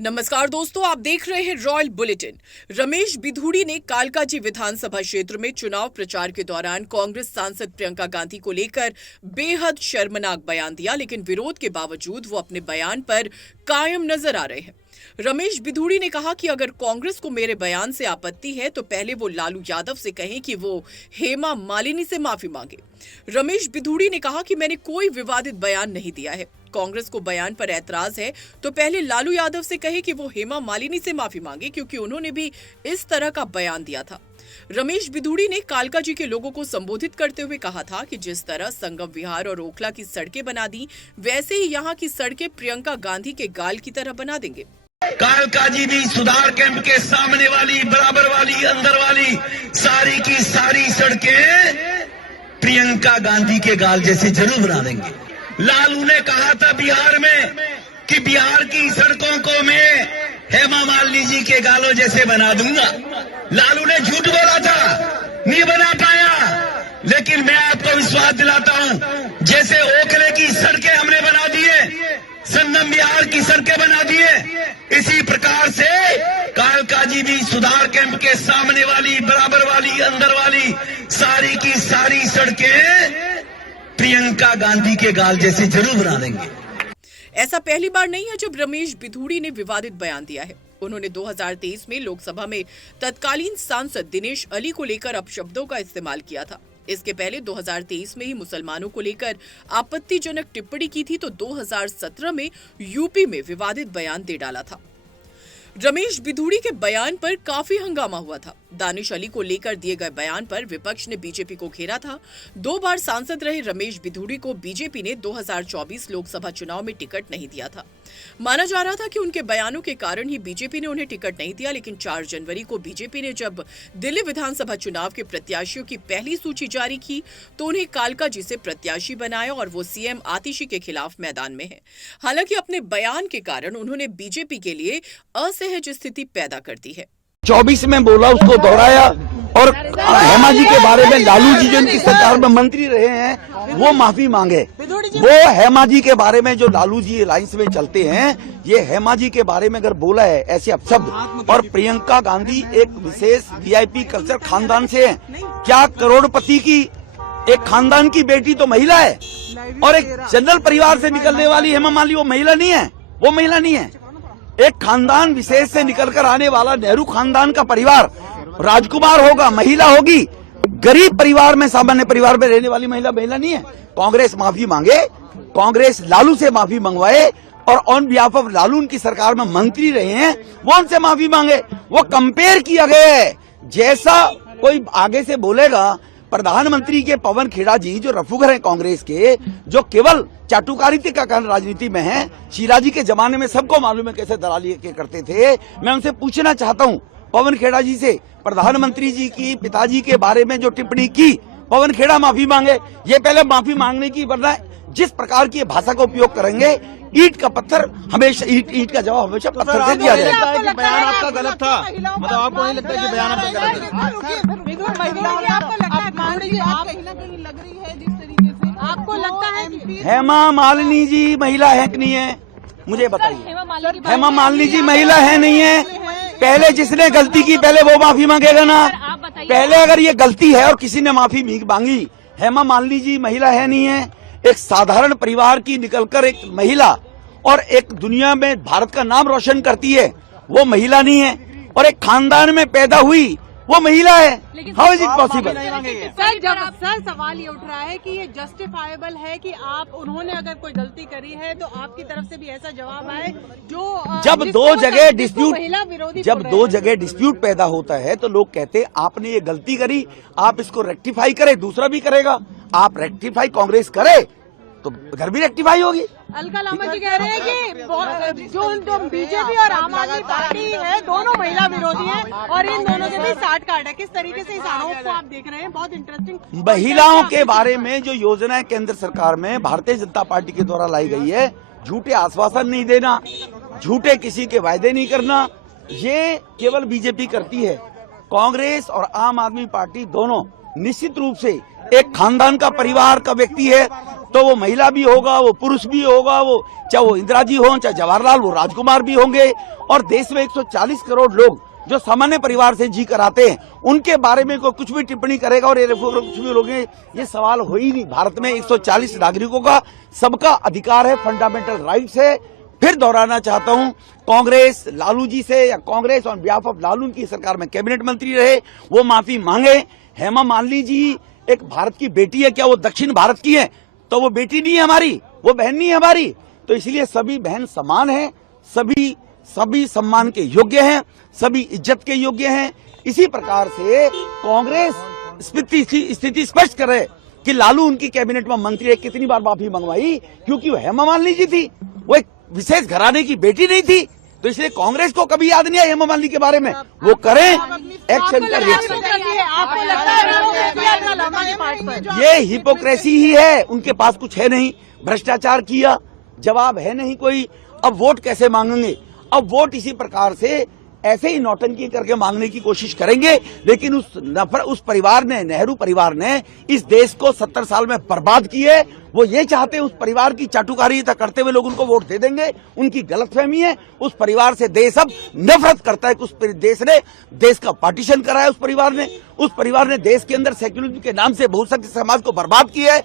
नमस्कार दोस्तों, आप देख रहे हैं रॉयल बुलेटिन। रमेश बिधूड़ी ने कालकाजी विधानसभा क्षेत्र में चुनाव प्रचार के दौरान कांग्रेस सांसद प्रियंका गांधी को लेकर बेहद शर्मनाक बयान दिया, लेकिन विरोध के बावजूद वो अपने बयान पर कायम नजर आ रहे हैं। रमेश बिधूड़ी ने कहा कि अगर कांग्रेस को मेरे बयान से आपत्ति है तो पहले वो लालू यादव से कहें कि वो हेमा मालिनी से माफी मांगे। रमेश बिधूड़ी ने कहा कि मैंने कोई विवादित बयान नहीं दिया है। कांग्रेस को बयान पर ऐतराज है तो पहले लालू यादव से कहे कि वो हेमा मालिनी से माफी मांगे, क्योंकि उन्होंने भी इस तरह का बयान दिया था। रमेश बिधूड़ी ने कालकाजी के लोगों को संबोधित करते हुए कहा था कि जिस तरह संगम विहार और ओखला की सड़कें बना दी, वैसे ही यहाँ की सड़कें प्रियंका गांधी के गाल की तरह बना देंगे। कालकाजी भी सुधार कैंप के सामने वाली, बराबर वाली, अंदर वाली सारी की सारी सड़कें प्रियंका गांधी के गाल जैसे जरूर बना देंगे। लालू ने कहा था बिहार में कि बिहार की सड़कों को मैं हेमा मालिनी जी के गालों जैसे बना दूंगा। लालू ने झूठ बोला था, नहीं बना पाया, लेकिन मैं आपको विश्वास दिलाता हूं, जैसे ओखले की सड़कें हमने बना दिए, संगम बिहार की सड़कें बना दिए, इसी प्रकार से कालकाजी भी सुधार कैंप के सामने वाली, बराबर वाली, अंदर वाली सारी की सारी सड़कें प्रियंका गांधी के गाल जैसे जरूर बना देंगे। ऐसा पहली बार नहीं है जब रमेश बिधूड़ी ने विवादित बयान दिया है। उन्होंने 2023 में लोकसभा में तत्कालीन सांसद दिनेश अली को लेकर अपशब्दों का इस्तेमाल किया था। इसके पहले 2023 में ही मुसलमानों को लेकर आपत्तिजनक टिप्पणी की थी, तो 2017 में यूपी में विवादित बयान दे डाला था। रमेश बिधूड़ी के बयान पर काफी हंगामा हुआ था। दानिश अली को लेकर दिए गए बयान पर विपक्ष ने बीजेपी को घेरा था। 2 बार सांसद रहे रमेश बिधूड़ी को बीजेपी ने 2024 लोकसभा चुनाव में टिकट नहीं दिया था। माना जा रहा था कि उनके बयानों के कारण ही बीजेपी ने उन्हें टिकट नहीं दिया, लेकिन 4 जनवरी को बीजेपी ने जब दिल्ली विधानसभा चुनाव के प्रत्याशियों की पहली सूची जारी की तो उन्हें कालकाजी से प्रत्याशी बनाया और वो सीएम आतिशी के खिलाफ मैदान में है। हालांकि अपने बयान के कारण उन्होंने बीजेपी के लिए असहज स्थिति पैदा कर दी है। 24 में बोला, उसको दोहराया, और हेमा जी के बारे में लालू जी जो इनकी सरकार में मंत्री रहे हैं वो माफी मांगे। वो हेमा जी के बारे में जो लालू जी अलायंस में चलते हैं, ये हेमा जी के बारे में अगर बोला है ऐसे अपशब्द, और प्रियंका गांधी एक विशेष वीआईपी कल्चर खानदान से है। क्या करोड़पति की एक खानदान की बेटी तो महिला है, और एक जनरल परिवार से निकलने वाली हेमा मालिनी वो महिला नहीं है। वो महिला नहीं है। एक खानदान विशेष से निकलकर आने वाला नेहरू खानदान का परिवार, राजकुमार होगा, महिला होगी, गरीब परिवार में, सामान्य परिवार में रहने वाली महिला नहीं है। कांग्रेस माफी मांगे, कांग्रेस लालू से माफी मंगवाए, और ऑन बिहाफ ऑफ लालू उनकी सरकार में मंत्री रहे हैं, वो उनसे माफी मांगे। वो कंपेयर किया गया है। जैसा कोई आगे से बोलेगा, प्रधानमंत्री के पवन खेड़ा जी जो रफूगर हैं कांग्रेस के, जो केवल चाटुकारिता का कारण राजनीति में है, शिराजी के जमाने में सबको मालूम है कैसे दलाली के करते थे। मैं उनसे पूछना चाहता हूं, पवन खेड़ा जी से, प्रधानमंत्री जी की पिताजी के बारे में जो टिप्पणी की, पवन खेड़ा माफी मांगे। ये पहले माफी मांगने की, वरना जिस प्रकार की भाषा का उपयोग करेंगे, ईंट का पत्थर हमेशा, ईंट का जवाब हमेशा पत्थर से दिया जाएगा। बयान आपका गलत था, मतलब आपको नहीं लगता कि बयान आपका गलत है? आपको लगता है हेमा मालिनी जी महिला है कि नहीं है, मुझे बताइए। हेमा मालिनी जी महिला है नहीं है? पहले जिसने गलती की पहले वो माफी मांगेगा ना। पहले अगर ये गलती है और किसी ने माफी मांगी, हेमा मालिनी जी महिला है नहीं है? एक साधारण परिवार की निकलकर एक महिला और एक दुनिया में भारत का नाम रोशन करती है, वो महिला नहीं है? और एक खानदान में पैदा हुई, वो महिला है। How is it possible? Sir सवाल ये उठ रहा है कि ये जस्टिफाइबल है कि आप, उन्होंने अगर कोई गलती करी है तो आपकी तरफ से भी ऐसा जवाब आए जो जब दो जगह डिस्प्यूट पैदा होता है तो लोग कहते हैं आपने ये गलती करी, आप इसको रेक्टिफाई करें, दूसरा भी करेगा। आप रेक्टिफाई कांग्रेस करे तो घर भी रेक्टिफाई होगी। अलका लामा जी कह रहे हैं कि जो बीजेपी और आम आदमी पार्टी है दोनों महिला विरोधी हैं और इन दोनों के भी साठ काट है। किस तरीके से इस आरोप को आप देख रहे हैं? बहुत इंटरेस्टिंग। महिलाओं के बारे में जो योजनाएं केंद्र सरकार में भारतीय जनता पार्टी के द्वारा लाई गई है, झूठे आश्वासन नहीं देना, झूठे किसी के वायदे नहीं करना, ये केवल बीजेपी करती है। कांग्रेस और आम आदमी पार्टी दोनों निश्चित रूप से एक खानदान का, परिवार का व्यक्ति है, तो वो महिला भी होगा, वो पुरुष भी होगा, वो चाहे वो इंदिरा जी हो, चाहे जवाहरलाल, वो राजकुमार भी होंगे। और देश में 140 करोड़ लोग जो सामान्य परिवार से जी कर आते हैं, उनके बारे में कोई कुछ भी टिप्पणी करेगा और ये कुछ भी लोग, ये सवाल हो ही नहीं। भारत में 140 नागरिकों का सबका अधिकार है, फंडामेंटल राइट्स है। फिर दोहराना चाहता हूं, कांग्रेस लालू जी से, या Congress on behalf of Lalu की सरकार में कैबिनेट मंत्री रहे, वो माफी मांगे। हेमा मालिनी जी एक भारत की बेटी है, क्या वो दक्षिण भारत की है? तो वो बेटी नहीं है हमारी, वो बहन नहीं है हमारी। तो इसलिए सभी बहन समान हैं, सभी सम्मान के योग्य हैं, सभी इज्जत के योग्य हैं। इसी प्रकार से कांग्रेस स्थिति स्पष्ट करे कि लालू उनकी कैबिनेट में मंत्री है। कितनी बार माफी मंगवाई? क्योंकि वो हेमा मालिनी जी थी, वो एक विशेष घराने की बेटी नहीं थी। तो इसलिए कांग्रेस को कभी याद नहीं आया हेमा मालिनी के बारे में। वो करें एक्शन का रिएक्शन। आपको लगता है ये हिपोक्रेसी ही है, उनके पास कुछ है नहीं, भ्रष्टाचार किया, जवाब है नहीं कोई। अब वोट कैसे मांगेंगे? अब वोट इसी प्रकार से ऐसे ही नौटंकी करके मांगने की कोशिश करेंगे। लेकिन उस परिवार ने, नेहरू परिवार ने इस देश को 70 साल में बर्बाद किए। वो ये चाहते हैं उस परिवार की चाटुकारिता करते हुए लोग उनको वोट दे देंगे। उनकी गलतफहमी है। उस परिवार से देश अब नफरत करता है। उस देश ने देश का पार्टीशन करा है। उस परिवार ने देश के अंदर सेक्युलरिज्म के नाम से बहुसंख्य समाज को बर्बाद किया है।